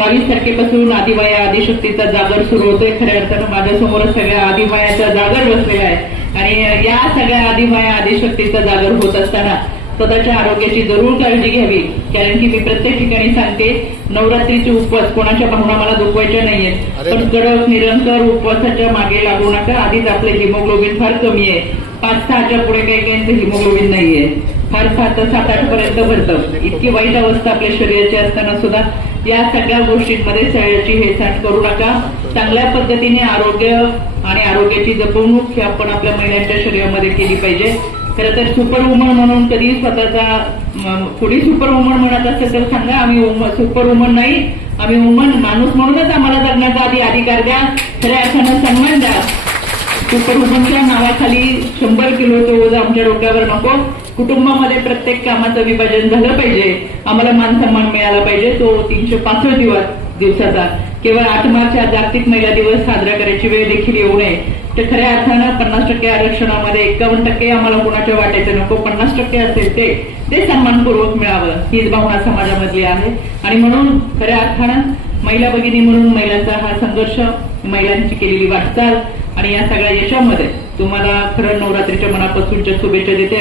22 तारखेपासून आदिमाया आदिशक्तीचा जागर सुरू होतोय. खऱ्या अर्थानं माझ्यासमोर सगळ्या आदिमायाचा जागर बसलेला आहे आणि या सगळ्या आदिमाया आदिशक्तीचा जागर होत असताना स्वतःच्या आरोग्याची जरूर काळजी घ्यावी. कारण की मी प्रत्येक ठिकाणी सांगते, नवरात्रीचे उपवास कोणाच्या भावना मला दुखवायच्या नाहीयेत, पण कडक निरंतर उपवासाच्या मागे लागू नका. आधीच आपले हिमोग्लोबिन फार कमी आहे. 5-6च्या पुढे काही काहींचं हिमोग्लोबिन नाहीये, फार 7-8 पर्यंत भरतं. इतकी वाईट अवस्था आपल्या शरीराची असताना सुद्धा या सगळ्या गोष्टींमध्ये शरीराची हेळसांड करू नका. चांगल्या पद्धतीने आरोग्य आणि आरोग्याची जपवणूक ही आपण आपल्या महिलांच्या शरीरामध्ये केली पाहिजे. खरं तर सुपर वुमन म्हणून कधी स्वतःचा थोडी सुपर वुमन म्हणत असेल तर सांगा, आम्ही सुपर वुमन नाही, आम्ही वुमन माणूस म्हणूनच आम्हाला जगण्याचा अधिकार द्या, खऱ्या अर्थानं सन्मान द्या. सुपर वुमनच्या नावाखाली 100 किलोचं ओझं आमच्या डोक्यावर नको. कुटुंबामध्ये प्रत्येक कामाचं विभाजन झालं पाहिजे. आम्हाला मान सन्मान मिळाला पाहिजे. तो 365 दिवसाचा केवळ 8 मार्च हा जागतिक महिला दिवस साजरा करायची वेळ देखील येऊ नये. तर खऱ्या अर्थानं 50% आरक्षणामध्ये 51% आम्हाला कुणाच्या वाटायचं नको. 50% असेल ते सन्मानपूर्वक मिळावं, हीच भावना समाजामधली आहे. आणि म्हणून खऱ्या अर्थानं महिला भगिनी म्हणून महिलांचा हा संघर्ष, महिलांची केलेली वाटचाल आणि या सगळ्या यशामध्ये तुम्हाला खरं नवरात्रीच्या मनापासूनच्या शुभेच्छा देते.